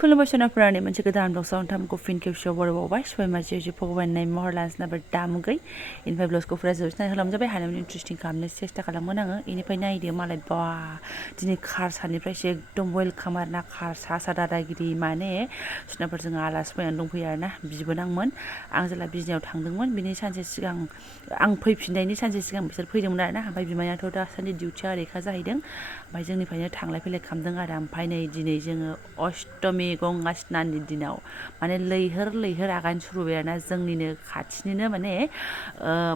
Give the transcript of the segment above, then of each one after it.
खुलुमबाय सनाफोरानि मोनसे गोदान ब्लगआव नोंथांमोनखौ फिन खेबसेयाव बरायबावबाय सबाय माजि भगबाननि महर लानसनाबो दामुगै इनिफ्राय ब्लगखौ फुरा जोबनाय खालामजाबाय हानायमानि इन्ट्रेस्टिं खालामनो सेस्था खालामगोन आङो इनिफ्राय नायदो मालाय बा दिनै खारसानिफ्रायसो एकदम वेलकाम आरोना खारसा दादागिरि माने सनाफोरजों आलासि फैनानै दंफैयो आरोना बिबोनांमोन आं जेला बिजनियाव थांदोंमोन बिनि सानसे सिगां आं फैफिननायनि सानसे सिगां बिसोर फैदोंमोन आरोना ओमफ्राय बिमायाथ' दासान्दि डिउटिया ओरैखा जाहैदों ओमफ्राय जोंनिफ्रायनो थांलाय फैलाय खालामदों आरो ओमफ्राय नै दिनै जोङो अष्टमी गंगा स्नाननि दिनाव माने लैहोर आगान सुरबाय आरोना जोंनिनो खाथिनिनो माने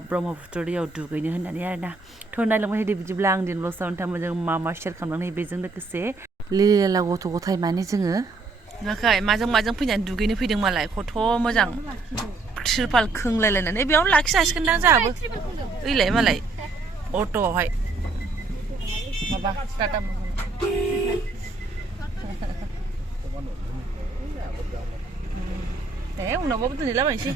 ब्रह्मपुत्र दैयाव दुगैनो होननानै आरोना थ' नायलांबाय थादो बिदिब्ला आं दिन ब्लगआव नोंथांमोनजों मा शेयार खालामनानै बेजों लोगोसे लिला गथ' गथाय माने जोङो नुवाखै माजों फैनानै दुगैनो फैदों मालाय खथ' मोजां त्रिपाल खोंलायलायनानै बेयावनो लाखिनो हासिगोनदां जोंहाबो ओइलाय मालाय अट'आवहाय माबा टाटा उनावबाबो दोनहैलाबायनोसै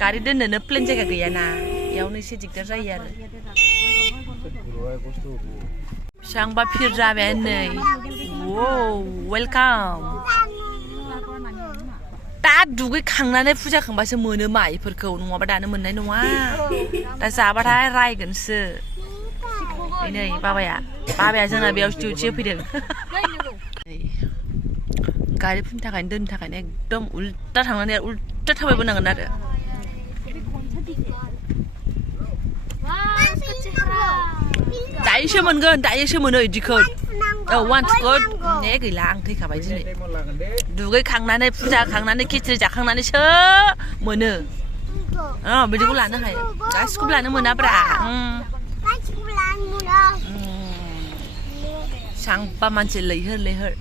गारि दोननोनो प्लेन जायगा गैयाना बेयावनो एसे दिगदार जायो आरो बेसेबांबा फिर जाबाय नै वेलकाम दा दुगैखांनानै फुजा खांबासो मोनो मा इफोरखौ नङाबा दानो मोननाय नङा दा जाबाथाय रायगोनसो नै बाबाया जोंना बेयाव डिउटि फैदों गारिफोरनि थाखायनो दोननो थाखायनो एकदम उल्टा थांनानै उल्टा थाबायबोनांगोन आरो दायोसो मोनो इदिखौ वान्सखौ ने गैला आं थैखाबाय दिनै दुगैखांनानै फुजा खांनानै खिचुरि जाखांनानैसो मोनो बिदिखौ लानो हायो गासिखौबो लानो मोनाब्रा सांबा मानसि लैहोर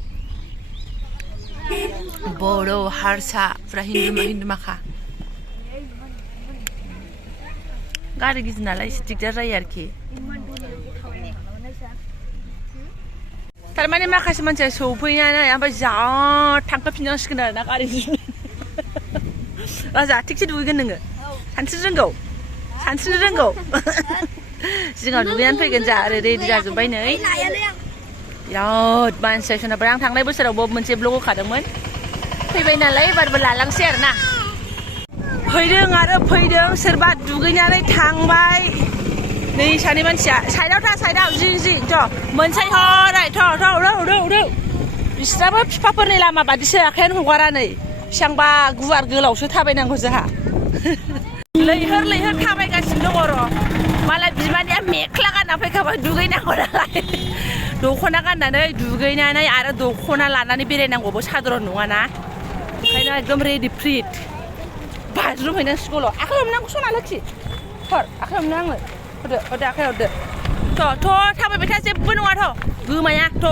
बर' हारसा फुरा हिन्दु माखा गारि गिदिर नालाय एसे दिगदार जायो आरोखि थारमाने माखासे मानसिया सौफैनानै ओमफ्राय जा थांफिननांसिगोन आरोना गारि राजा थिगसे दुगैगोन नोङो सानस्रिनो रोंगौ सिगाङाव दुगैनानै फैगोन जा ओरै रेडि जाजोब्बाय नै बिराद मानसि सोनाबा आं थांनाय बोसोरावबो मोनसे ब्लग होखादोंमोन फैबाय नालाय एबारबो लालांसै आरोना फैदों सोरबा दुगैनानै थांबाय नै सानै मानसिया साइडआव जिं थ' मोनसे हराय थ' बिस्राबो बिफाफोरनि लामा बादिसो आखायानो हगारा नै बेसेबांबा गुवार गोलावसो थाबायनांगौ जोंहा लैहोर थाबायगासिनो दङ र' मालाय बिमानिया मेख्ला गानना फैखाबाय दुगैनांगौ नालाय दख'ना गाननानै दुगैनानै आरो दख'ना लानानै बेरायनांगौबो साधारन नङाना ओंखायनो एकदम रेडि फ्रिट बाज्रुमहैनांसिगौल' आखाइ हमनांगौ सना लोखि आखाइ हमनो आंनो होदो आखाइ हरदो थ' थाबायबाय था जेबो नङाथ' गोमाया थ'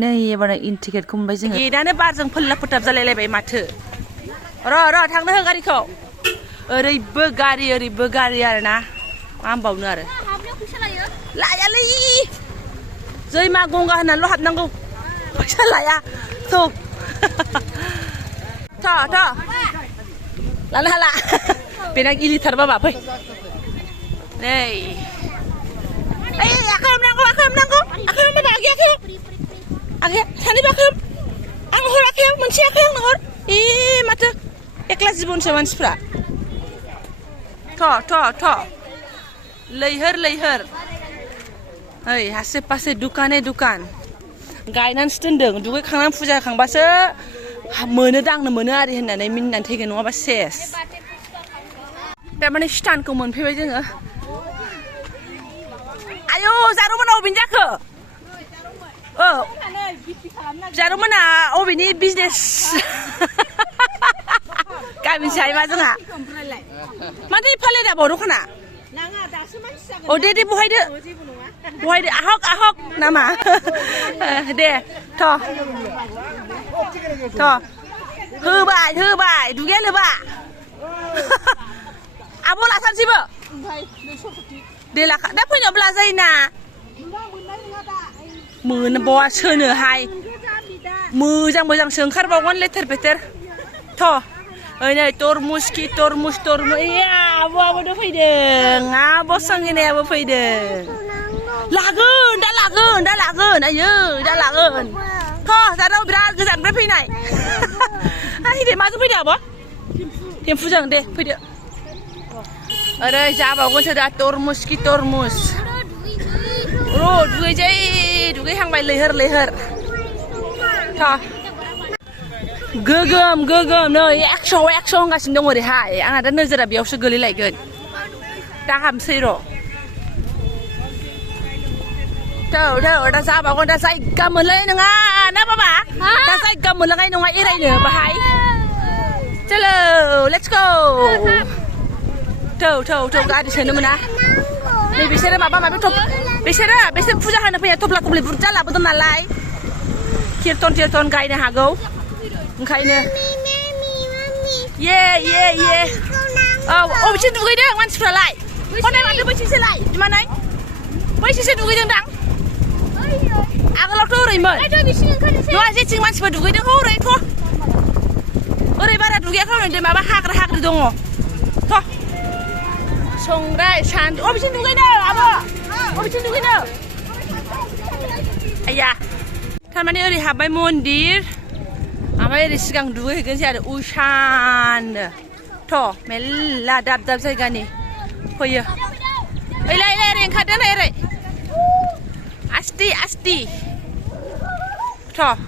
नै एबार इन्टिकेटखौ मोनबाय जोङो गेटआनो बारजों फोल्ला फोथाब जालायलायबाय माथो र' थांनो हो गारिखौ ओरैबो गारि आरोना मा होनबावनो आरो लायालै जै मा गंगा होननानैल' हाबनांगौ फैसा लाया थ' लानो हाला बेना गिलिथार बाबा फै नै आखाइ हमनांगौ आखाइ सानैबो आखाइ आंनो हर आखाइयाव मोनसे आखाइ आंनो हर माथो एकला जिबनसो मानसिफ्रा थ' लैहोर ओइ हासे पासे दुकान गायनानैसो दोनदों दुगैखांनानै फुजा खांबासो दांनो मोनो आरि होननानै मिनिनानै थैगोन नङाबा सेस थारमाने स्टानखौ मोनफैबाय जोङो आयौ जारौमोना अबेनि जाखो जारौमोना अबेनि बिजनेस गामिसो हायबा जोंहा माथो एफालाय दाबाव दखाना दे बहायदो आहक नामा दे थ' होबाय दुगैया लोबा आब' लाथारसैबो दे लाखा दा फैनायावबो लाजायोना मोनबावा सोनोहाय मोजांसो ओंखारबावगोन लेथेर फेथेर थ' नै तरमुस आब'आबोथ' फैदों आब' संगिनायाबो फैदों लागोन आयो दा लागोन थ' जानाव बिराद गोजाननिफ्राय फैनाय आइ दे माजों फैदो आब' टेम्पुजों दे फैदो ओरै जाबावगोनसो दा तरमुस कि तरमुस र' दुगैहांबाय लैहोर थ' गोगोम नै 100 होनगासिनो दं ओरैहाय आंहा दा नोजोरा बेयावसो गोलैलायगोन दा हाबसै र' दा जाबावगोन दा जायगा मोनलायनाय नङा ना बाबा दा जायगा मोनलायनाय नङा एरायनो बाहाय चलो लेट्स गो थौ गारि सोनो मोना नै बिसोरो माबा माबि बिसोर फुजा होनो फैया थफ्ला थफ्लि बुरजा लाबोदों नालाय कीर्तन गायनो हागौ ओंखायनो ये औ अबेसो दुगैदों मानसिफ्रालाय हनै माथो बैसेसोलाय बिमानै बैसेसो दुगैदों दां आगोलावथ' ओरैमोन नङा जेथिं मानसिफोर दुगैदों ओरैथ' ओरै बारा दुगैयाखै हनै माबा हाग्रा दङ थ' संग्राय सान अबेसिम दुगैनो आब' अबेसिम दुगैनो आया थारमाने ओरै हाबबाय मन्दिर ओमफ्राय ओरै सिगां दुगैहैगोनसै आरो उसाननो थ' मेल्ला दाब जायगानि फैयो ओरै ओंखारदो नै ओरै आस्ति थ'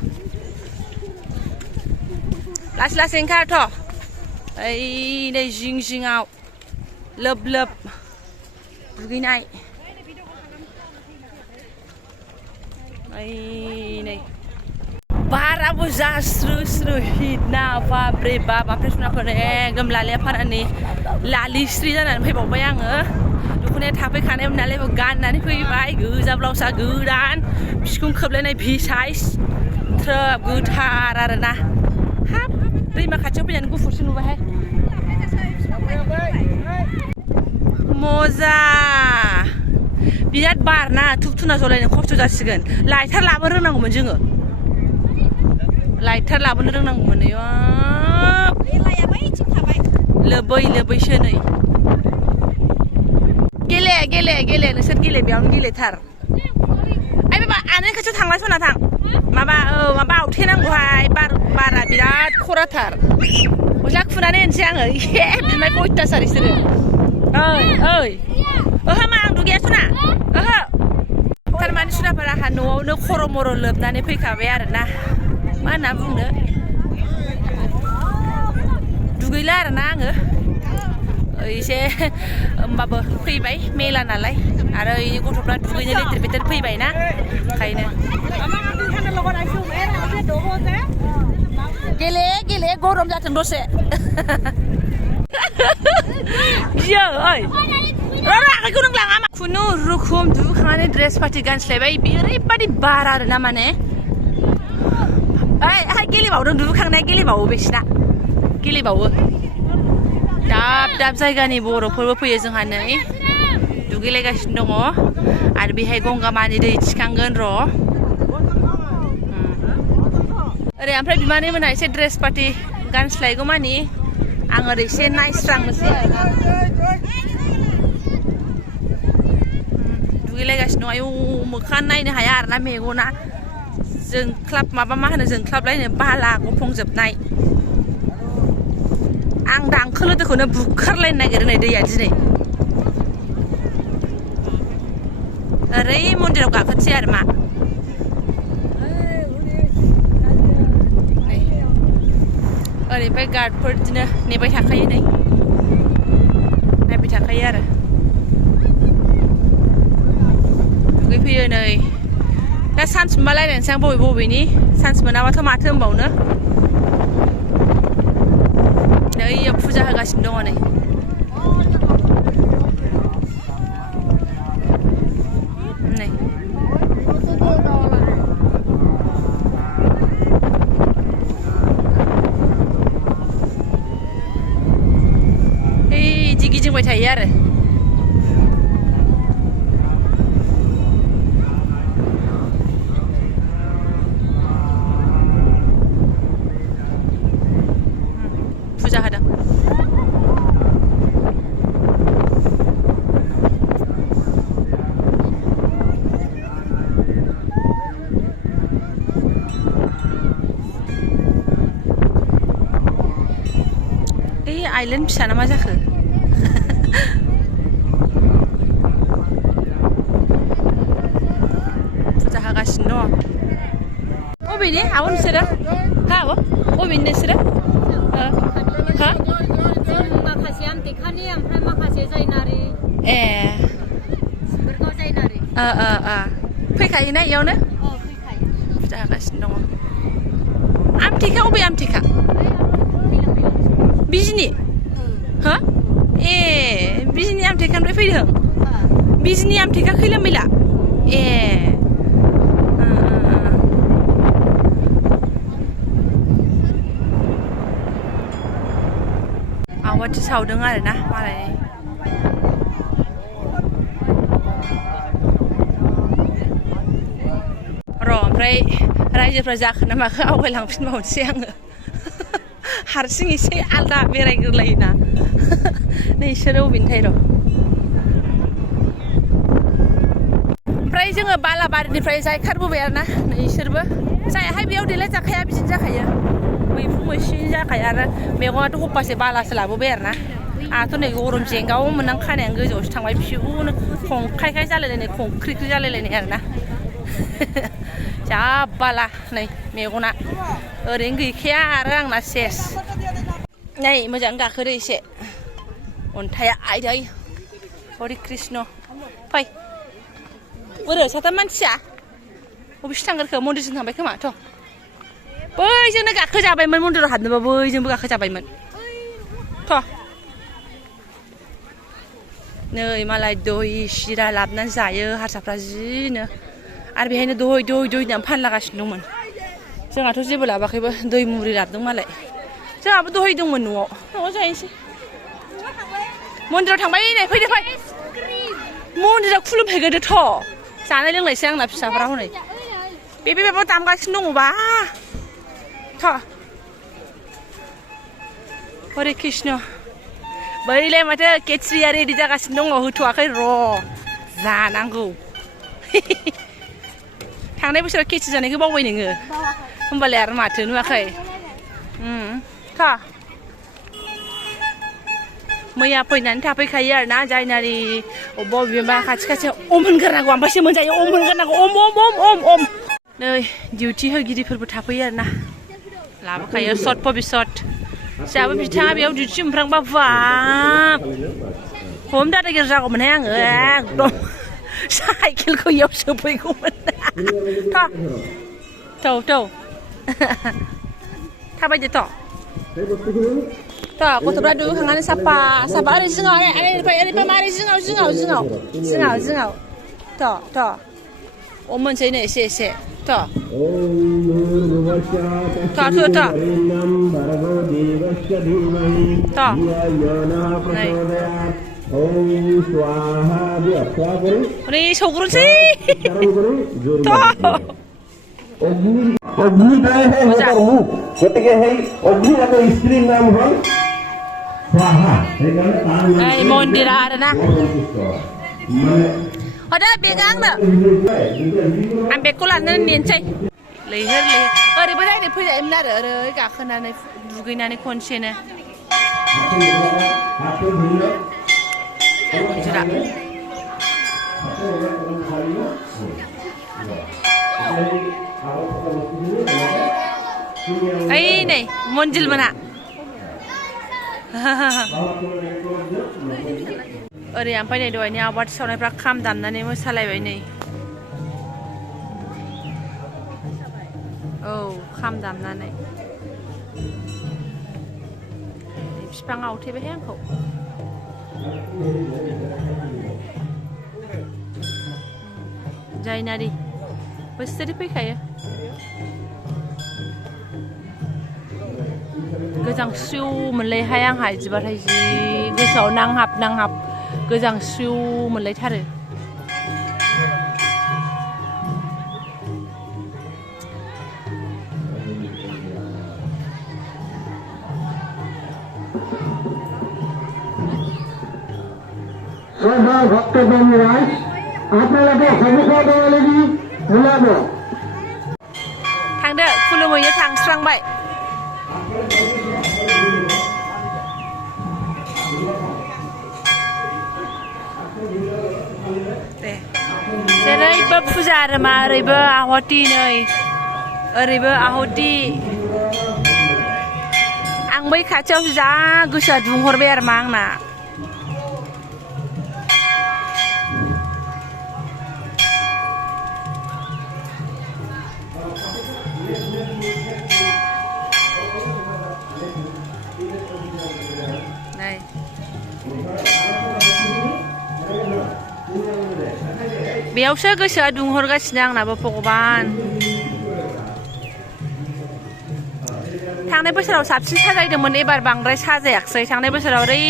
लासै ओंखार थ' ओइ नै जिङाव लोब दुगैनाय नै बाराबो जास्रु हिट ना बाब्रे बाब ओमफ्राय सुनाफोर एकदम लालियाफारानि लालिस्रि जानानै फैबावबाय आङो दख'नाया थाफैखानायमोन नालाय गाननानै फैबाय गोजा ब्लाउसआ गोदान बिखुं खोबलायनाय भि साइज थ्रोब गोथार आरोना हाब दैमा खाथियाव फैनानै गुफुरसो नुबायहाय मजा बिराद बार ना थुब-थुना जलायनो खस्थ' जासिगोन लाइटार लाबोनो रोंनांगौमोन जोङो लोबै-लोबैसो नै गेले नोंसोर गेले बेयावनो गेलेथार ओइ बाबा आनै खाथियाव थांलाय सना थां माबा आवथेनांगौहाय बारा बिराद खराथार गस्ला खुनानै होनसै आङो बिमायखौ अयथासार बिसोरो ओइ ओहो मा आं दुगैया सना ओहो थारमाने सुनाफोर आंहा न'आवनो खर' मर' लोबनानै फैखाबाय आरोना मा होनना बुंनो दुगैला आरोना आङो एसे होमबाबो फैबाय मेला नालाय आरो इनि गथ'फ्रा दुगैनो लेथेर-फेथेर फैबाय ना ओंखायनो गेले गरम जाथों दसे गियो ओइ आखाइखौ नों लाङा मा खुनुरुखुम दुगैखांनानै ड्रेस पार्टि गानस्लायबाय ओरैबादि बार आरोना माने ओइ गेलेबावदों दुगैखांनाया गेलेबावो बिसिना गेलेबावो दाब जायगानि बर'फोरबो फैयो जोंहा नै दुगैलायगासिनो दङ आरो बेहाय गंगामानि दै थिखांगोन र' ओरै ओमफ्राय बिमानै मोनहा एसे ड्रेस पार्टि गानस्लायगौ मानि आं ओरै एसे नायस्रांनोसै आरोना दुगैलायगासिनो दं आयौ मोखां नायनो हाया आरोना मेगना जोंख्लाबलायनो बाला गफंजोबनाय आं दांखोलोदोखौनो बुखारलायनो नागिरो नै दैया दिनै ओरै मन्दिराव गाखोनोसै आरो मा ओरैनिफ्राय गार्डफोर बिदिनो नेबाय थाखायो नै नायबाय थाखायो आरो दुगैफैयो नै दा सान्स मोनबा रायज्लायनोसै आं बबेनि सान्स मोनाबाथ' माथो होनबावनो नै इयाव फुजा होगासिनो दङ नै इदि गिदिंबाय थायो आरो फुजा होदों आइलेण्ड फिसा ना मा जाखो फुजा होगासिनो दङ अबेनि आब' नोंसोरो हा आब' अबेनि नोंसोरो हा माखासे आमटेखानि ओमफ्राय माखासे जायनारि ए सिबोरगाव जायनारि फैखायोना इयावनो फैखायो फुजा होगासिनो दङ आमटेखा अबे आमटेखा बिजनि हो ए बिजनि आमटेखानिफ्राय फैदों बिजनि आमटेखा खैला मैला ए आवाथि सावदों आरोना मालाय र' ओमफ्राय रायजोफ्रा जाखो ना माखो आवगायलांफिनबावनोसै आङो हारसिं एसे आलदा बेरायग्रोलायोना नै इसोरो अबेनिथाय र' ओमफ्राय जोङो बालाबारिनिफ्राय जायखारबोबाय आरोना नै इसोरबो जायाहाय बेयाव देलाय जाखाया बिदिनो जाखायो मैफु मैसिनि जाखायो आरो मैगङाथ' हपासे बालासो लाबोबाय आरोना आंहाथ' नै गरम जेंगाव मोननां खानायानो गोजौआवसो थांबाय फिउनो खंख्रायखाय जालायलायनाय खंख्रिख्रि जालायलायनाय आरोना जा बाला नै मेगना ओरैनो गैखाया आरो आंना सेस नै मोजां गाखोदो एसे अन्थाइआ आयदै हरि कृष्ण फै बोरो साथाम मानसिया बबेसो थांगोरखो मन्दिरसिम थांबाय खोमा थ' बैजोंनो गाखोजाबायमोन मन्दिराव हाबनोबा बैजोंबो गाखोजाबायमोन थ' नै मालाय दही सिरा लाबोनानै जायो हारसाफ्रा जिनो आरो बेहायनो दही होननानै फानलागासिनो दंमोन जोंहाथ' जेबो लाबाखैबो दै मुरि लाबोदों मालाय जोंहाबो दही दंमोन न'आव जाहैनोसै मन्दिराव थांबाय नै फैदो फै मन्दिराव खुलुमहैग्रोदो थ' जानाय लोंनायसै आंना फिसाफ्रा हनै बे दामगासिनो दङबा थ' हरे कृष्ण बैलाय माथो केट्रिया रेडि जागासिनो दङ होथ'वाखै र' जानांगौ थांनाय बोसोराव केट्रि जानायखौ बावबाय नोङो होमबालाय आरो माथो नुवाखै थ' मैया फैनानै थाफैखायो आरोना जायनारि अबेबा बबेबा खाथि अम होनग्रोनांगौ ओमफ्रायसो मोनजायो अम होनग्रोनांगौ अम नै डिउटि होगिरिफोरबो थाफैयो आरोना लाबोखायो सत भबिसत जोंहाबो बिथाङा बेयाव डिउटि मोनफ्रांबा बाब खम दादागिरि जागौमोनहाय आङो एकदम साइकेलखौ इयाव सोफैगौमोन थौ थाबायदो थ' गथ'फ्रा दुगैखांनानै साफा ओरै जिङाव ओरैबा मारै जिङाव थ' मोनसै नै एसे थ' नै सौग्रोनोसै অগ্নিদায় হে সিহঁতৰ মুখ গতিকে সেই অগ্নিৰ আকৌ স্ত্ৰীৰ নাম হ'ল স্বাহা সেইকাৰণে তাৰ मन्दिरा आरोना हदा बेगा आंनो आं बेगखौ लानानै नेनोसै लैहोर ओरैबो डाइरेक्ट फैजायोमोन आरो ओरै गाखोनानै दुगैनानै खनसेनो मन्दिरा ओइ नै मन्जिल मोना ओरै ओमफ्राय नै दहायनि आवाथि सावनायफ्रा खाम दामनानै मोसालायबाय नै औ खाम दामनानै बिफाङा आवथेबायहाय आंखौ जायनारि बोसोरै फैखायो गोजांस्रिउ मोनलायहाय आंहा इदिबाथाय जि गोसोआव नांहाब गोजांस्रिउ मोनलायथारो ভক্তগণরাজ আপনাদের সমস্যা দেওয়া লাগি মুলাবো थांदो खुलुमहैनो थांस्रांबाय जेरैबो फुजा आरो मा ओरैबो आहुति नै ओरैबो आहुति आं बै खाथियाव जा गोसोआ दुंहरबाय आरो मा आंना नै बेयावसो गोसोआ दुंहरगासिनो आंनाबो भगबान थांनाय बोसोराव साबसिन साजायदोंमोन एबार बांद्राय साजायाखसै थांनाय बोसोराव ओरै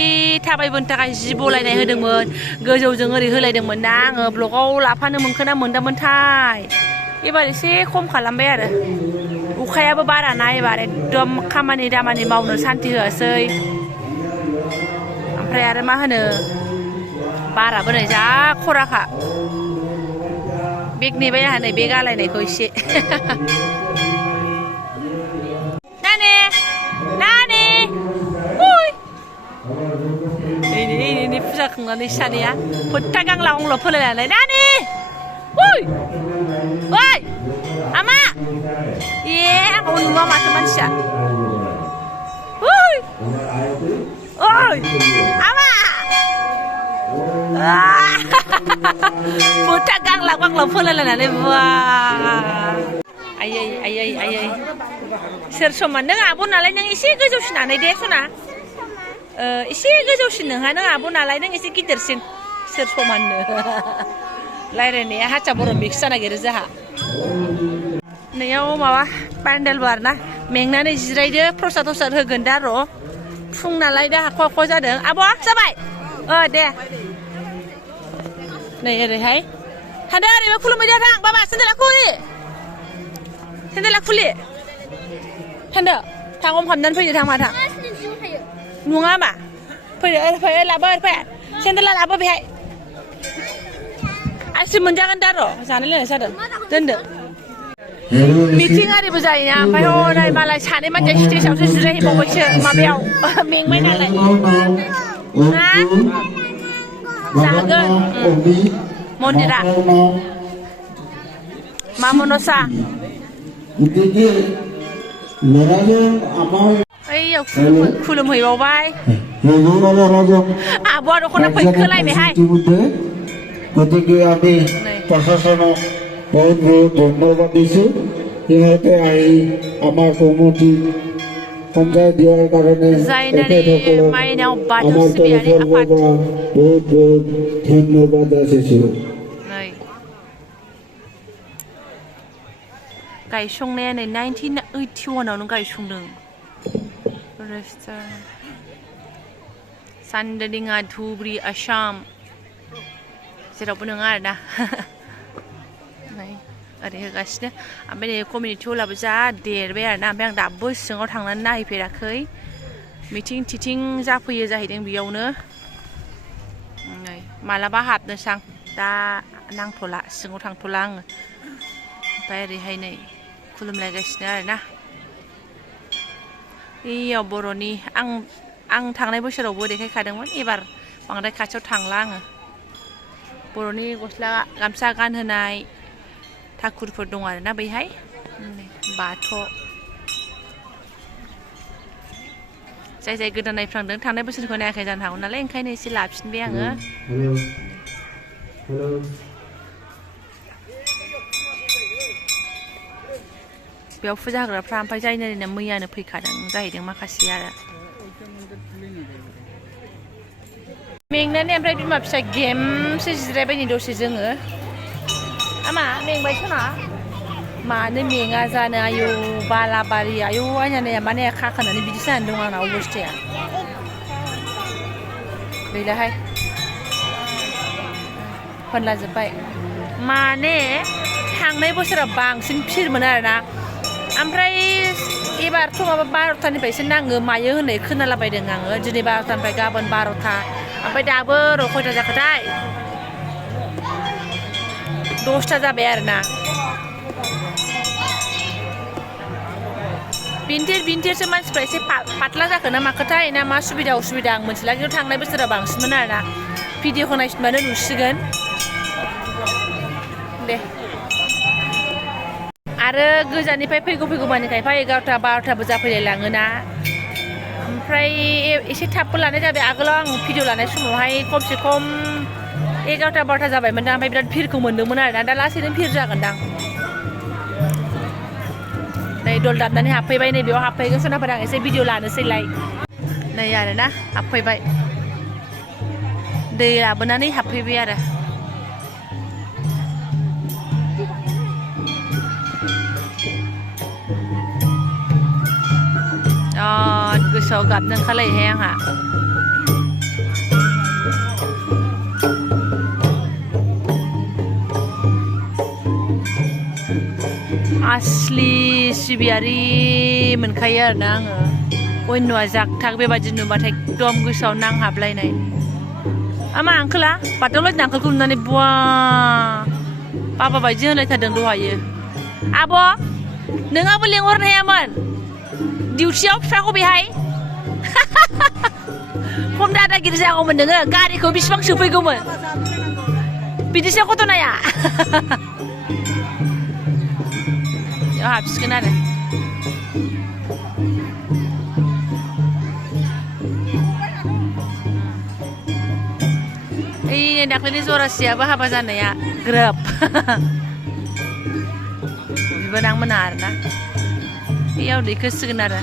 थाबायबोनो थाखाय जि बलायनाय होदोंमोन गोजौजों ओरै होलायदोंमोन ना आङो ब्लगाव लाफानो मोनखोना मोनदामोनथाय एबार एसे खम खालामबाय आरो अखायाबो बारा ना एबार एकदम खामानि दामानि मावनो सान्ति होआसै ओमफ्राय आरो मा होनो बाराबो नै जा खराखा बेग नेबाय आंहा नै बेग आलायनायखौ एसे ini fusha khangnaनै सानैया फोथा गांला अंल फोलायनानै नानि ओइ ओइ आमा ए आं नुवा माथो मानसिया ओइ ओइ आमा फोथा गांला फोलायनानै बा आयै आयै आयै सोर समान नों आब' नालाय नों एसे गोजौसिनानै दे सना एसे गोजौसिन नोंहा नों आब' नालाय नों एसे गिदिरसिन सोर समाननो रायलायनाया हारसा बर' मिक्स जानो नागिरो जोंहा नैयाव माबा पेन्डेलबो आरोना मेंनानै जिरायदो प्रसाद होगोन दा र' फुं नालाय दा हाखवा हाखवा जादों आब' जाबाय दे नै ओरैहाय थांदो ओरैबो खुलुमहैदो थां बाबा सेन्देला खुलि थांदो थां हम खालामनानै फैदो थां मा थां नङा मा फैदो लाबो फै सेन्देला लाबो बेहाय आइसक्रिम मोनजागोन दा र' जानो लोंनाय जादों दोनदो मिटिं आरिबो जायोना ओमफ्राय हनै मालाय सानै मानसिया स्टेजआवसो जिरायहैबावबायसो माबायाव मेंबाय नालाय जागोन मन्दिरा मा मनसा ओइयाव खुलुमहैबावबाय आब'आ दख'ना फैखोलायबायहाय গতিকে আমি প্ৰশাসনক বহুত বহুত ধন্যবাদ দিছোঁ সিহঁতে আহি আমাৰ কমিটি সঞ্চয় দিয়াৰ কাৰণে তেখেতসকলক আমাৰ তৰফৰ পৰা বহুত বহুত ধন্যবাদ যাচিছোঁ गायसंनाया नै 1981 आवनो गायसंदों सानदोलिङा धुब्रि आसाम जेरावबो नङा आरोना नै ओरै होगासिनो ओमफ्राय नै कमिउनिटि हलाबो जा देरबाय आरोना ओमफ्राय आं दाबो सिङाव थांनानै नायहैफेराखै मिटिं थिटिं जाफैयो जाहैदों बेयावनो नै मालाबा हाबनोसां दा नांथ'ला सिङाव थांथ'ला आङो ओमफ्राय ओरैहाय नै खुलुमलायगासिनो आरोना इयाव बर'नि आं थांनाय बोसोरावबो देखायखादोंमोन एबार बांद्राय खाथियाव थांला आङो बर'नि गस्ला गामसा गानहोनाय ठाकुरफोर दं आरोना बैहाय बाथौ जाय गोदान नायफ्लांदों थांनाय बोसोरखौ नायाखै जानो हागौ नालाय ओंखायनो एसे लाफिनबाय आङो बेयाव फुजा होग्राफ्रा ओमफ्राय जायनो मैयानो फैखादों जाहैदों माखासे आरो मेंनानै ओमफ्राय बिमा फिसा गेमसो जिरायबाय नै दसे जोङो आमा मेंबाय सना मानो मेङा जानो आयौ बालाबारि आयौ आयनाया माने खाखानानै बिदि जानानै दं आंना अबस्थाया गैलाहाय फोनलाजोब्बाय माने थांनाय बोसोराव बांसिन भिरमोन आरोना ओमफ्राय एबारथ' माबा 12थानिफ्रायसो नाङो मायो होननाय खोनालाबायदों आङो दिनै 12थानिफ्राय गाबोन 12था ओमफ्राय दाबो र' खयथा जाखोथाय 10था जाबाय आरोना बिनथेरसो मानसिफ्रा एसे पातला जाखो ना माखोथाय ना मा सुबिदा उसुबिदा आं मोनथिला खिन्थु थांनाय बोसोराव बांसिनमोन आरोना भिडिअखौ नायफिनबानो नुसिगोन आरो गोजाननिफ्राय फैगौ मानि खायफा 11टा 12टाबो जाफैलाय लाङोना ओमफ्राय एसे थाबबो लानाय जाबाय आगोलाव आं भिडिअ लानाय समावहाय खमसे खम 11टा 12टा जाबायमोन दा ओमफ्राय बिराद भिरखौ मोन्दोंमोन आरोना दा लासैनो भिर जागोनदां नै दल दाबनानै हाबफैबाय नै बेयाव हाबफैगोन सोनाफोर आं एसे भिडिअ लानोसैलाय नै आरोना हाबफैबाय दै लाबोनानै हाबफैबाय आरो गोसोआव गाबनो ओंखारलायोहाय आंहा आसलि सिबियारि मोनखायो आरोना आङो अन्यआ जागथाग बेबादि नुबाथाय एकदम गोसोआव नांहाबलायनाय आमा आंखोला बाथौलायदों आंखोलखौ नुनानै बुवा बाबा बायदि होनलायथारदों दहायो आब' नोंहाबो लेंहरनो हायामोन डिउटियाव फिफाखौ बेहाय खम दादागिरि जागौमोन नोङो गारिखौ बेसेबां सोफैगौमोन बिदिसो घटनाया बेयाव हाबसिगोन आरो ओइ दाख्लैनि जरासियाबो हाबा जानाया ग्रोब बिबोनांमोना आरोना बेयाव दैखोसिगोन आरो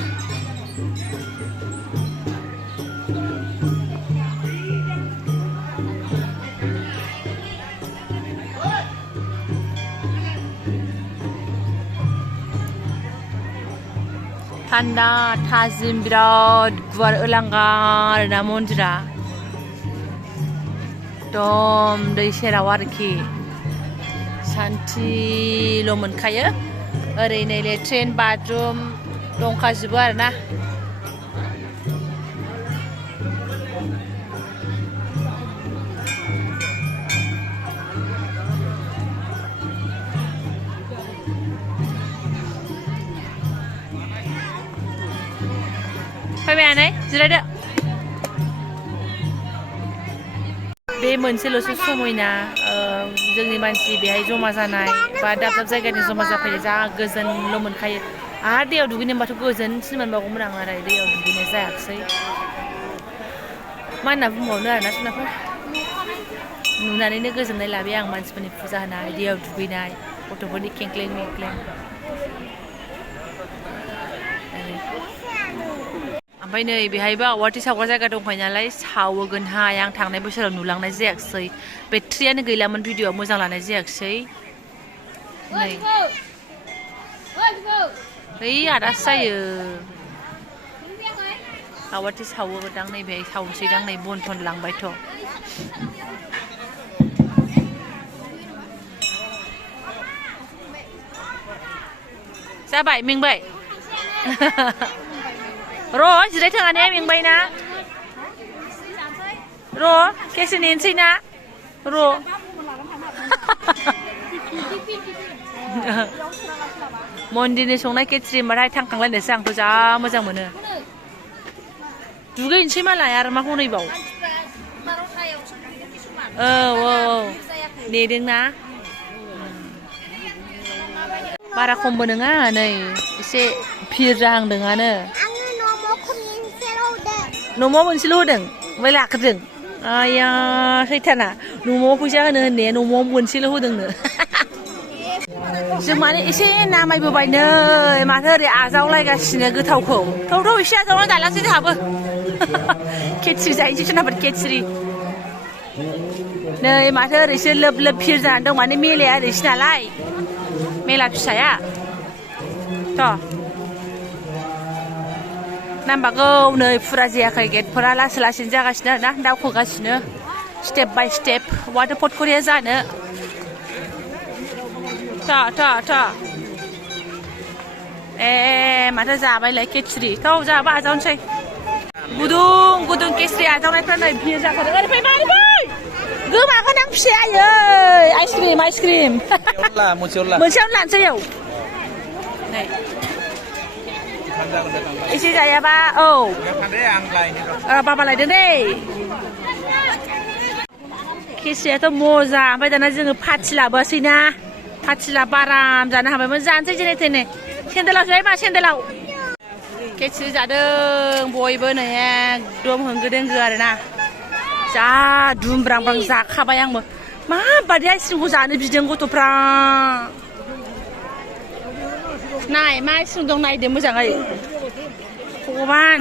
थान्दा थाजिम बिराद गुवार ओलांगार आरोना मन्दिरा एकदम दै सेराव आरोखि सान्थिल' मोनखायो ओरै नै लेट्रिन बाथरुम दंखाजोबो आरोना फैबाय आनै जिरायदो बे मोनसेल'सो समायना जोंनि मानसि बेहाय जमा जानाय बा दाब दाब जायगानि जमा जाफैनाय जा गोजोनल' मोनखायो आरो दैयाव दुगैनो मोनबाथ' गोजोनसिन मोनबावगौमोन आं आरो दैयाव दुगैनाय जायाखिसै मा होनना बुंबावनो आरोना सोनाफोर नुनानैनो गोजोननाय लाबाय आं मानसिफोरनि फुजा होनाय दैयाव दुगैनाय गथ'फोरनि खेंख्लें मेंख्लें ओमफ्राय नै बेहायबो आवाथि सावग्रा जायगा दंखायो नालाय सावोगोनहाय आं थांनाय बोसोराव नुलांनाय जायाखिसै बेट्रियानो गैलामोन भिडिअ'आव मोजां लानाय जायाखिसै नै ओइ आदासो जायो आवाथि सावोदां नै बेहाय सावनोसैदां नै बन थन लांबायथ' जाबाय मेंबाय र' जिरायथों आने मेंबायना र' केसे नेनोसै ना र' मन्दिरनि संनाय केट्रि होनबाथाय थांखांलायनोसै आंथ' जा मोजां मोनो दुगैनोसै मालाय आरो मा हनैबाव औ नेदोंना बारा खमबो नङा नै एसे भिर जाहांदोंआनो न'माव मोनसेल' होदों ओमफ्राय लाखोदों आया सैथाना न'माव फैसा होनो होननाया न'माव मोनसेल' होदोंनो जों माने एसे नामायबोबाय नै माथो ओरै आजावलायगासिनो गोथावखौ थौ एसे आजावना जालांसै जोंहाबो केट्रि जाहैनोसै सोनाफोर केट्रि नै माथो ओरैसो लोब लोब भिर जानानै दं माने मेलाया ओरैसो नालाय मेला फिसाया थ' नांबागौ नै फुरा जायाखै गेटफोरा लासै लासैनो जागासिनो आरोना दावखोगासिनो स्टेप बाय स्टेप वाटार पटकरिया जानो था ए माथो जाबायलाय केट्रि थ' जाबा आजावनोसै गुदुं केट्रि आजावनायफ्रा नै भिर जाखादों ओरै फै गोमागोन आं फिसायै आइसक्रिम मोनसेयावनो लानोसै औ नै एसे जायाबा औ बाबा लायदों दे केट्रियाथ' मजा ओमफ्राय दाना जोङो पाथि लाबोआसैना पाथिला बाराम जानो हाबायमोन जानोसै जेने थेने सेन्देलाव जाय मा सेन्देलाव केसि जादों बयबो नै एकदम होंगो दोंगो आरोना जा दुमब्रांब्रां जाखाबाय आंबो माबादि आइसक्रिमखौ जानो बिदों गथ'फ्रा नाय मा आइसक्रिम दं नायदो मोजाङै भगवान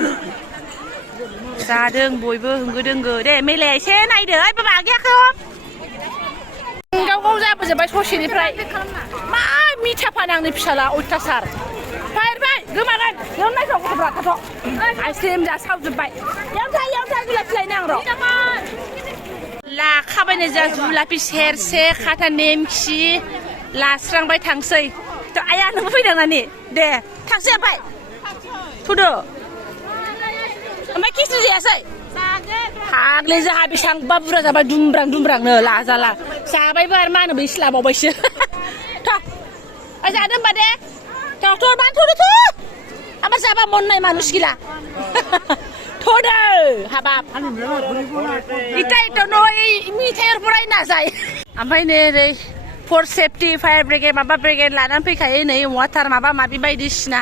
जादों बयबो होंगो दोंगो दे मेलाया एसे नायदो ओइ बाबा आगैयाखौ गाव गाव जाबोजोब्बाय ससेनिफ्राय मा मिथा फानो आंनि फिसाला अयथासार फायरबाय गोमागोन बेयाव नायथ' गथ'फ्रा थाथ' आइसक्रिम जासावजोब्बाय याव था जुलापि लायनो आं र' लाखाबायनो जा जुलापि सेरसे खाथा नेमखि लास्रांबाय थांसै थ' आया नोंबो फैदों नानि दे थांसै ओमफ्राय थुदो ओमफ्राय खिस्रि जायासै फाग्लि जोंहा बेसेबांबा बुरजा जाबाय दुमब्रांनो लाजाला जाबायबो आरो मा होनो बै स्लाबावबायसो थ' जादों होनबा दे थ' बान्थ'दो आबार जाबा मननाय मानुस गिला थ'दो हाबाब इटाइथ' नय मिथाइर फराय नाजाय ओमफ्राय नै ओरै फर सेफटि फायार ब्रिगेड माबा ब्रिगेड लानानै फैखायो नै वाटार माबा माबि बायदिसिना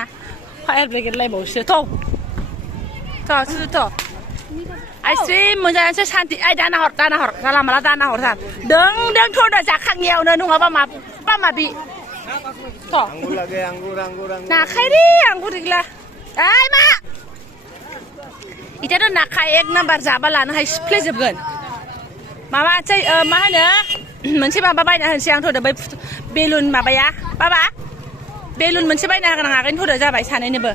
फायार ब्रिगेड लायबावसो थ' आइसक्रिम मोनजानोसो सान्ति आइ दाना हर जाला माला दाना हर दों थ'दो जाखाङियावनो नङाबा माबा माबि थ' नाखायरे आंगुर गैला ओइ मा इटाथ' नाखा एक नाम्बार जाबा लानो हाय सिफ्लेजोबगोन माबासै मा होनो मोनसे माबा बायना होनोसै आं थ'दो बै बेलुन माबाया बाबा बेलुन मोनसे बायना होगोन आं आगैनो थ'दो जाबाय सानैनोबो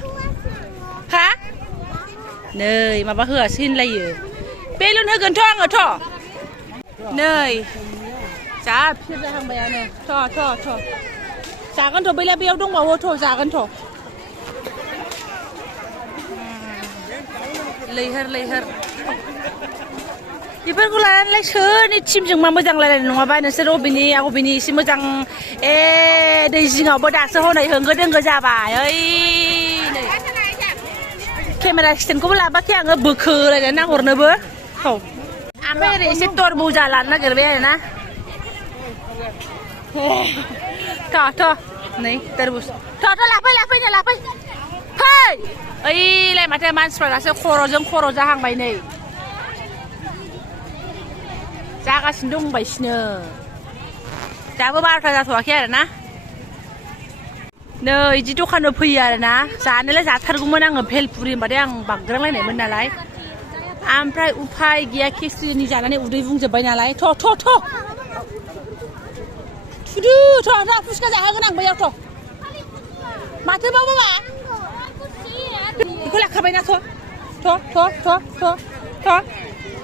हा नै माबा होआसै होनलायो बेलुन होगोनथ' आङो थ' नै जा फिर जाहांबायानो थ' जागोनथ' बैला बेयाव दंबावो थ' जागोनथ' लैहोर बेफोरखौ लानानैलाय सोरनि टिमजों मा मोजां रायलायनो नङाबा नोंसोर अबेनि एसे मोजां दै जिङावबो दासो हनै होंगो दोंगो जाबाय ओइ नै केमेरा स्टेन्डखौबो लाबाखै आङो बोखोलायनानै नाहरनोबो ओमफ्राय ओरै एसे तरबुजा लानो नागिरबाय आरोना थ' नै तरबुज थ' लाफै फै ओइलाय माथो मानसिफ्रा दासो खर' जाहांबाय नै जागासिनो दंबायसिनो दाबो 12ता जाथ'वाखै आरोना नै इदि दखानाव फैयो आरोना जानोलाय जाथारगौमोन आङो भेलपुरि होनबाथाय आं बागद्रायलायनायमोन नालाय ओमफ्राय उफाय गैया खिस्रिनि जानानै उदै बुंजोब्बाय नालाय थ' थुदो थ' फुसका जाहोगोन आं बैयाव थ' माथो बाबा बेखौ लाखाबायना थ'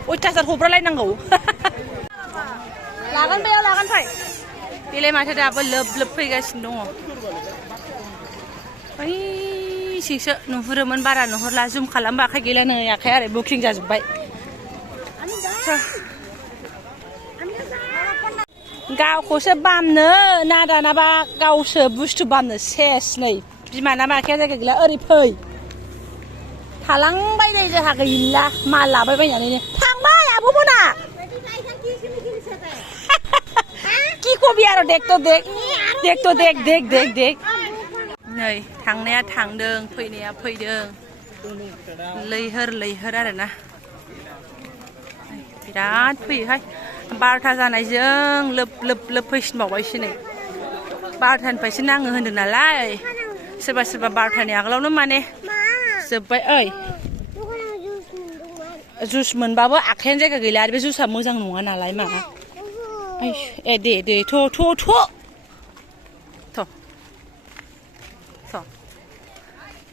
अयथासार हब्रालायनांगौ लागोन बैयाव लागोन फै बेलाय माथो दाबो लोब फैगासिनो दङ ओइसिसो नुहुरोमोन बारा नुहुरला जुम खालामबा आखाइ गैला नै आखाइ आरो बुकिं जाजोब्बाय गावखौसो बामनो ना दानाबा गावसो बुस्थु बामनो सेस नै बिमानाबा आखाइया जायगा गैला ओरै फै थालांबाय नै जोंहा गैला माल लाबाय बायनानैनो थांबाय आब'मोना কি কবি आरो देख नै थांनाया थांदों फैनाया फैदों लैहोर आरोना बिराद फैयोहाय 12ता जानायजों लोब फैसिनबावबायसो नै 12तानिफ्रायसो नाङो होन्दों नालाय सोरबा 12तानि आगोलावनो माने जोब्बाय ओइ जुस मोनबाबो आखायानो जायगा गैला आरो बे जुसा मोजां नङा नालाय मा दे थ'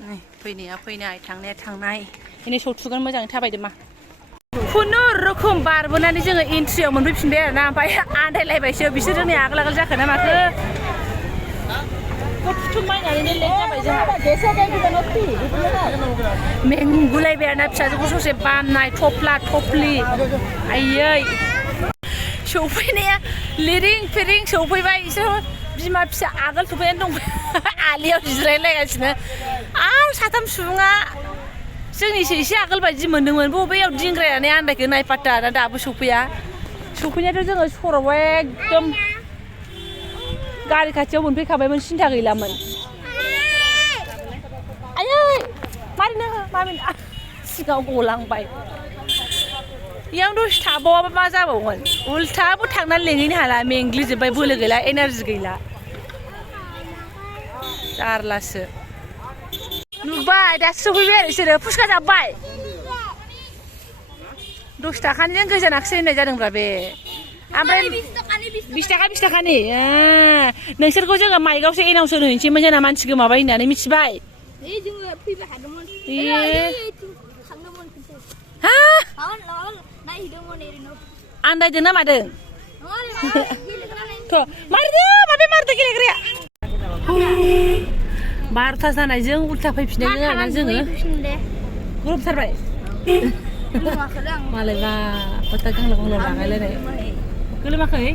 नै फैनाया फैनाय थांनाया थांनाय एनै सौथुगोन मोजाङै थाबायदो मा खुनुरुखुम बारबोनानै जोङो एन्ट्रियाव मोनफैफिनबाय आरोना ओमफ्राय आन्दायलायबायसो बिसोर जोंनि आगोल जाखोना माखो थुथुमायनानैनो लेट जाबाय जोंहा मेंगुलायबाय आरोना फिसाजोखौ ससे बाननाय थफ्ला आयै सौफैनाया लिरिं फिरिं सौफैबाय इसोर बिमा फिसा आगोल सौफैनानै दं आलियाव जिरायलायगासिनो आरो साथाम सुबुङा जोंनिसो एसे आगोल बायदि मोन्दोंमोन बबेयाव दिंग्रायनानै आन्दायखो नायपात्ता दाबो सौफैनायाथ' जोङो सर'आव एकदम गारि खाथियाव मोनफैखाबायमोन सिन्था गैलामोन आयै मारिनो मामिन सिगाङाव गलांबाय इयाव दसे थाबावाबा मा जाबावगोन उल्थाबो थांनानै लेंहैनो हाला मेंग्लिजोब्बाय बोलो गैला एनार्जि गैला जारलासो नुबाय दासो सफैबाय आरो बिसोरो फुसका जाबाय 10 थाखानिजों गोजोनाखसै होननाय जादोंब्रा बे ओमफ्राय 20 थाखानि नोंसोरखौ जोङो माइकआवसो एनाउन्स होनोसैमोन जोंना मानसि गोमाबाय होननानै मिथिबाय जोङो फैबाय हादोंमोन थांदोंमोन हा नायहैदोंमोन ओरैनो आन्दायदों ना मादों थ' मारदो माबे मारदो गेलेग्राया 12 जानायजों उल्था फैफिननायजों आरोना जोङो गरमथारबाय मालायबा फोथा गांलाव गांलाव लागायलायनाय गोलोमाखै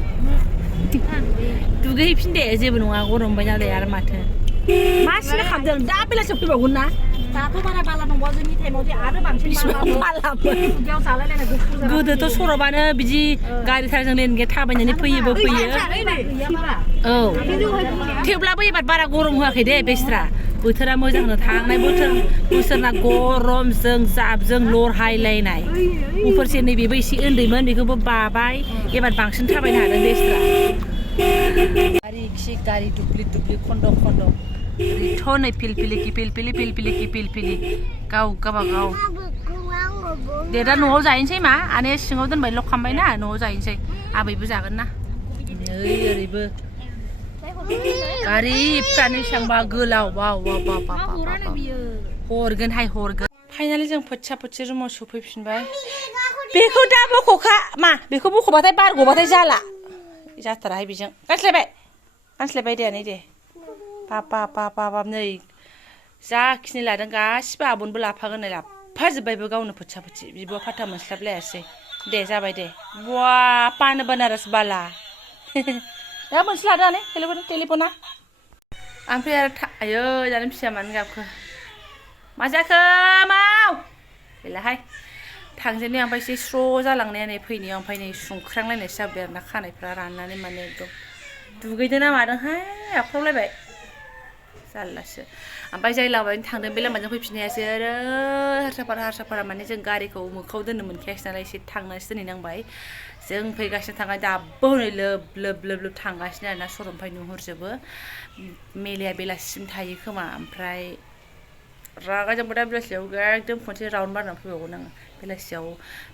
दुगैहैफिन दे जेबो नङा गरमबाय नालाय आरो माथो मा सिना खालामदों दा बेलासियाव फैबावगोन ना दाथ' बारा बाला दंबावो जोंनि टाइमाव जे आरो बांसिन बालामोन गोदोथ' सरबानो बिदि गारि थारजों लेन गैया थाबायनानै फैयोबो फैयो औ थेवब्लाबो एबार बारा गरम होआखै दे बेस्रा बोथोरा मोजां थांनाय बोसोरना गरमजों जाबजों लरहायलायनाय उफोरसे नैबेबो एसे उन्दैमोन बेखौबो बाबाय एबार बांसिन थाबायनो हादों बेस्रा गारि खि गारि दुब्लि दुब्लि खन्द' खन्द' ओरैथ' नै फिलफिलि गाव गावबागाव दे दा न'आव जाहैनोसै मा आने सिङाव दोनबाय लक खालामबायना न'आव जाहैनोसै आबैबो जागोन ना नै ओरैबो गारिफ्रानो बेसेबांबा गोलाव वाव हरगोनहाय हरगोन फाइनालि जों फोथिया रुमाव सफैफिनबाय बेखौ दा बख'खा मा बेखौ बख'बाथाय बार गबाथाय जाला जाथाराहाय बेजों गानस्लायबाय दे नै दे बाब नै जाखिनि लादों गासिबो आबनबो लाफागोन नै लाफाजोब्बायबो गावनो फोथिया बिब'आ फाथा मोनस्लाबलायासै दे जाबाय दे बवा पान बानारस बाला दा मोनसे लादों टेलिफना ओमफ्राय आरो आयै जानो फिसा मानो गाबखो मा जाखो माव गैलाहाय थांजेननायाव ओमफ्राय एसे स्र' जालांनाया नै फैनायाव ओमफ्राय नै सुंख्रांलायनायसो जाबाय आरो ना खानायफ्रा राननानै माने एकदम दुगैदों ना मादोंहाय आबफ्रावलायबाय जारलासो ओमफ्राय जाय लामाजों थांदों बे लामाजों फैफिननो हायासै आरो हारसाफारा माने जों गारिखौ मोखाङाव दोननो मोनखायासै नालाय एसे थांनासो दोनहैनांबाय जों फैगासिनो थांबाय दाबो हनै लोब थांगासिनो आरोना सर'निफ्राय नुहुरजोबो मेलाया बेलासिसिम थायो खोमा ओमफ्राय रागा जोंबो दा बेलासियाव एकदम खनसे राउन्ड बारनानै फैबावगोन आङो बेलासियाव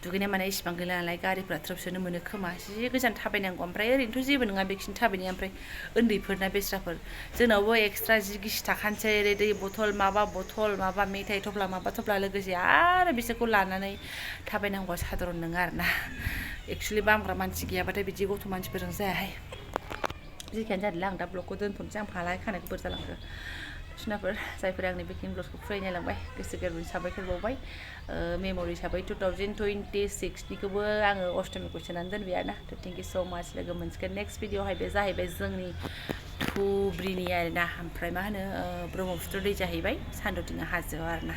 दुगैनाय मानाय इसिबां गैला नालाय गारिफ्रा थ्रोबसोनो मोनो खोमा जि गोजान थाबायनांगौ ओमफ्राय ओरैनोथ' जेबो नङा बेखिनि थाबायनाया ओमफ्राय उन्दैफोरना बेस्राफोर जोंनावबो एक्सट्रा 20 थाखानोसै ओरै दै बथल माबा मेथाइ थफ्ला लोगोसे आरो बिसोरखौ लानानै थाबायनांगौआ साधारन नङा आरोना एक्सुवेलि बामग्रा मानसि गैयाबाथाय बिदि गथ' मानसिफोरजों जायाहाय जेखियानो जादोंला आं दा ब्लगखौ दोनथ'नोसै आं फालाय खानायखौ बोर जालांखो सुनाफोर जायफोरा आंनि बेकिं ब्लगखौ फराय नायलांबाय गोसो गोरबोनि साबायखर बावबाय मेम'रि हिसाबै 2026निखौबो आङो अष्टमीखौ सोनानै दोनबाय आरोना थेंक इउ स' माच लोगो मोनसिगोन नेक्स्ट भिडिअ'आवहाय बे जाहैबाय जोंनि धुब्रिनि आरोना ओमफ्राय मा होनो ब्रह्मपुत्र दै जाहैबाय सानदुथिङा हाजोआव आरोना